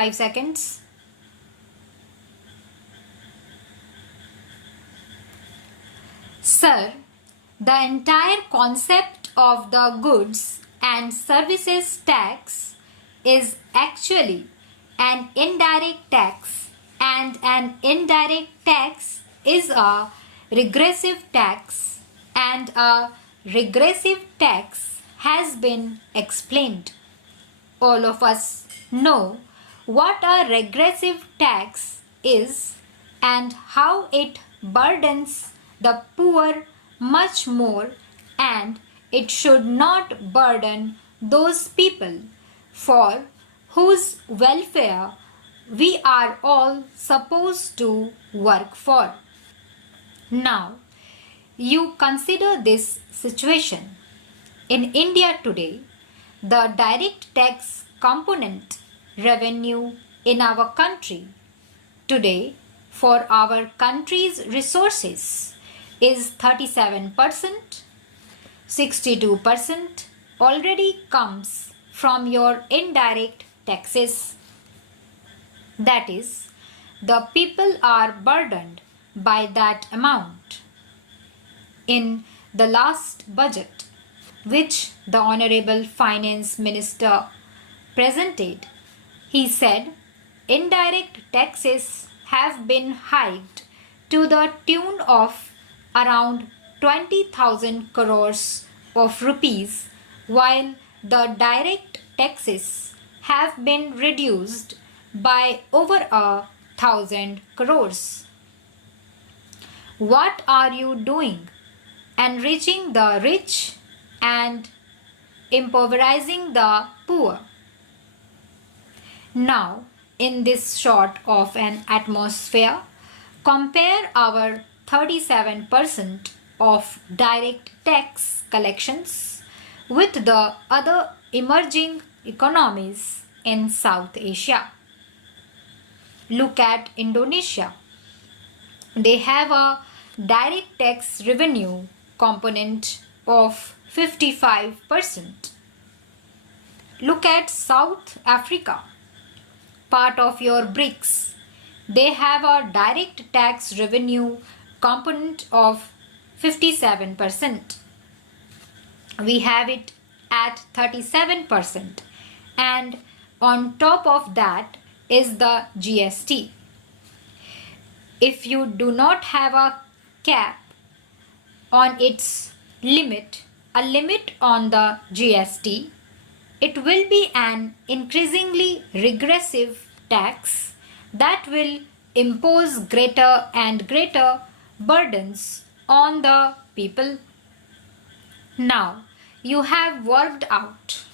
5 seconds. Sir, the entire concept of the goods and services tax is actually an indirect tax, and an indirect tax is a regressive tax, and a regressive tax has been explained. All of us know what a regressive tax is and how it burdens the poor much more, and it should not burden those people for whose welfare we are all supposed to work for. Now, you consider this situation. In India today, the direct tax component revenue in our country today for our country's resources is 37%. 62% already comes from your indirect taxes. That is, the people are burdened by that amount. In the last budget, which the Honorable Finance Minister presented, he said indirect taxes have been hiked to the tune of around 20,000 crores of rupees, while the direct taxes have been reduced by over 1,000 crores. What are you doing? Enriching the rich and impoverizing the poor. Now, in this sort of an atmosphere, compare our 37% of direct tax collections with the other emerging economies in South Asia. Look at Indonesia. They have a direct tax revenue component of 55%. Look at South Africa, part of your BRICS. They have a direct tax revenue component of 57%. We have it at 37%, and on top of that is the GST. If you do not have a cap on its limit, a limit on the GST, it will be an increasingly regressive tax that will impose greater and greater burdens on the people. Now, you have worked out.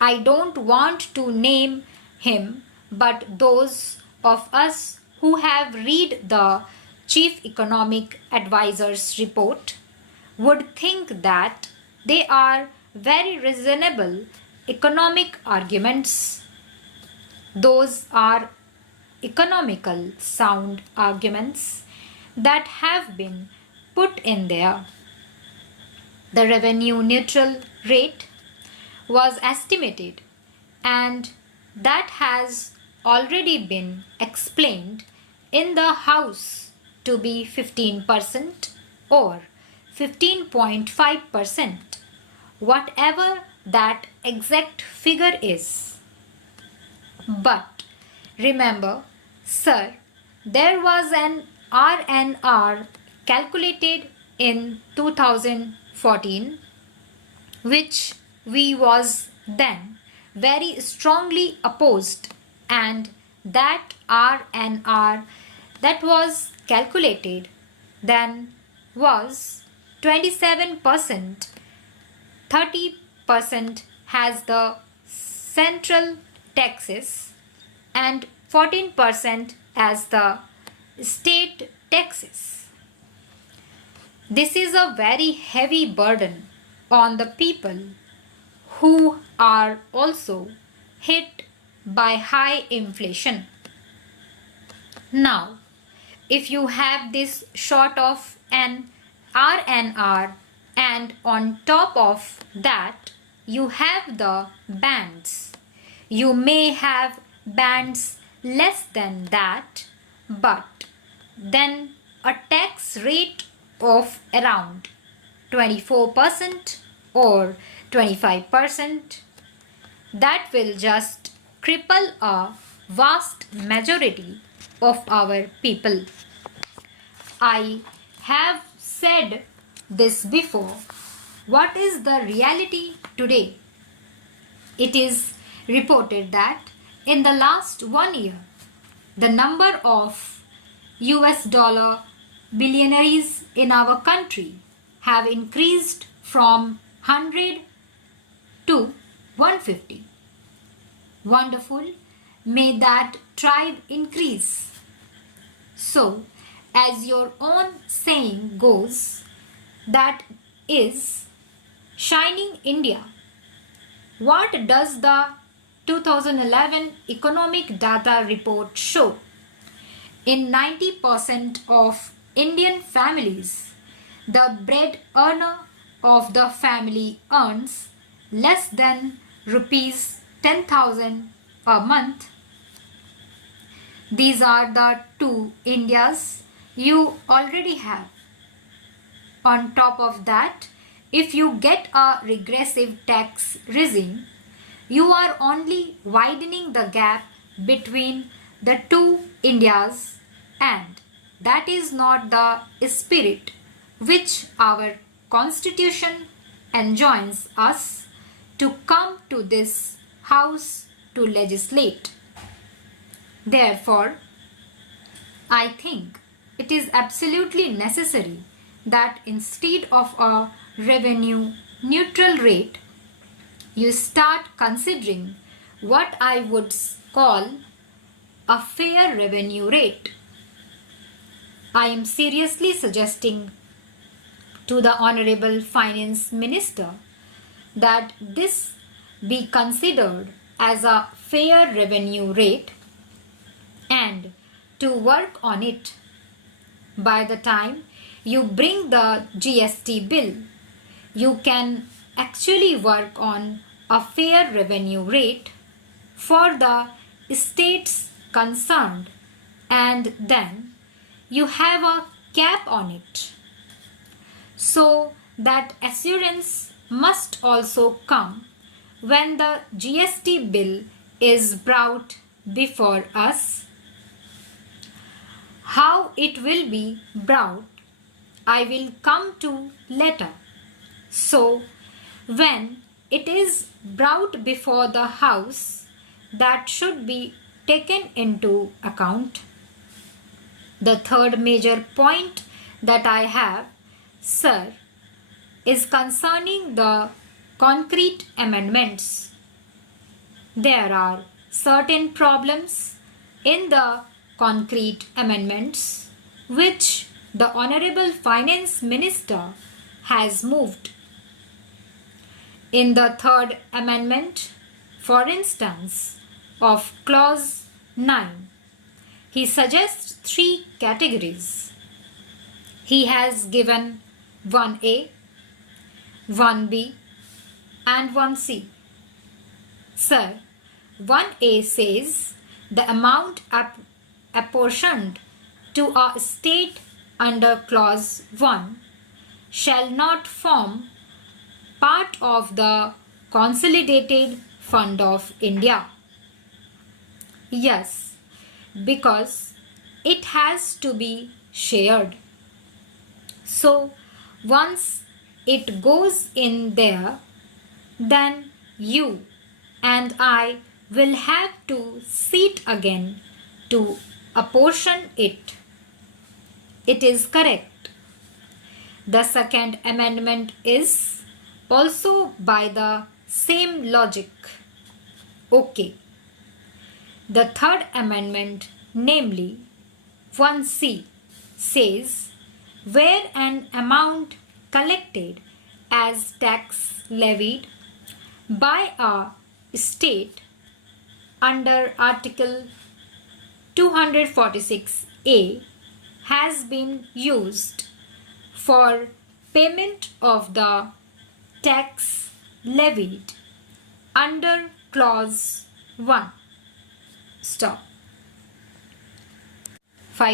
I don't want to name him, but those of us who have read the Chief Economic Advisor's report would think that they are very reasonable economic arguments. Those are economical sound arguments that have been put in there. The revenue neutral rate was estimated, and that has already been explained in the House to be 15% or 15.5%, whatever that exact figure is. But remember, sir, there was an RNR calculated in 2014, which we was then very strongly opposed, and that RNR that was calculated then was 27%, 30% has the central taxes and 14% as the state taxes. This is a very heavy burden on the people who are also hit by high inflation. Now, if you have this sort of an RNR, and on top of that you have the bands, you may have bands less than that, but then a tax rate of around 24% or 25%, that will just cripple a vast majority of our people. I have said this before. What is the reality today? It is reported that in the last 1 year, the number of US dollar billionaires in our country have increased from 100 to 150. Wonderful. May that tribe increase. So, as your own saying goes, that is Shining India. What does the 2011 economic data report show? In 90% of Indian families, the bread earner of the family earns less than rupees 10,000 a month. These are the two Indias you already have. On top of that, if you get a regressive tax regime, you are only widening the gap between the two Indias, and that is not the spirit which our constitution enjoins us to come to this house to legislate. Therefore, I think it is absolutely necessary that instead of a revenue neutral rate, you start considering what I would call a fair revenue rate. I am seriously suggesting to the Honorable Finance Minister that this be considered as a fair revenue rate and to work on it. By the time you bring the GST bill, you can actually work on a fair revenue rate for the states concerned, and then you have a cap on it. So that assurance must also come when the GST bill is brought before us. How it will be brought, I will come to later. So, when it is brought before the House, that should be taken into account. The third major point that I have, sir, is concerning the concrete amendments. There are certain problems in the concrete amendments which the Honorable Finance Minister has moved. In the third amendment, for instance, of clause 9, he suggests 3 categories. He has given 1A, 1B and 1C. Sir, 1A says the amount apportioned to a state under clause 1 shall not form part of the consolidated fund of India. Yes, because it has to be shared. So once it goes in there, then you and I will have to sit again to apportion it. It is correct. The second amendment is also by the same logic. Okay. The third amendment, namely 1C, says where an amount collected as tax levied by a state under Article 246A has been used for payment of the tax levied under clause 1. stop.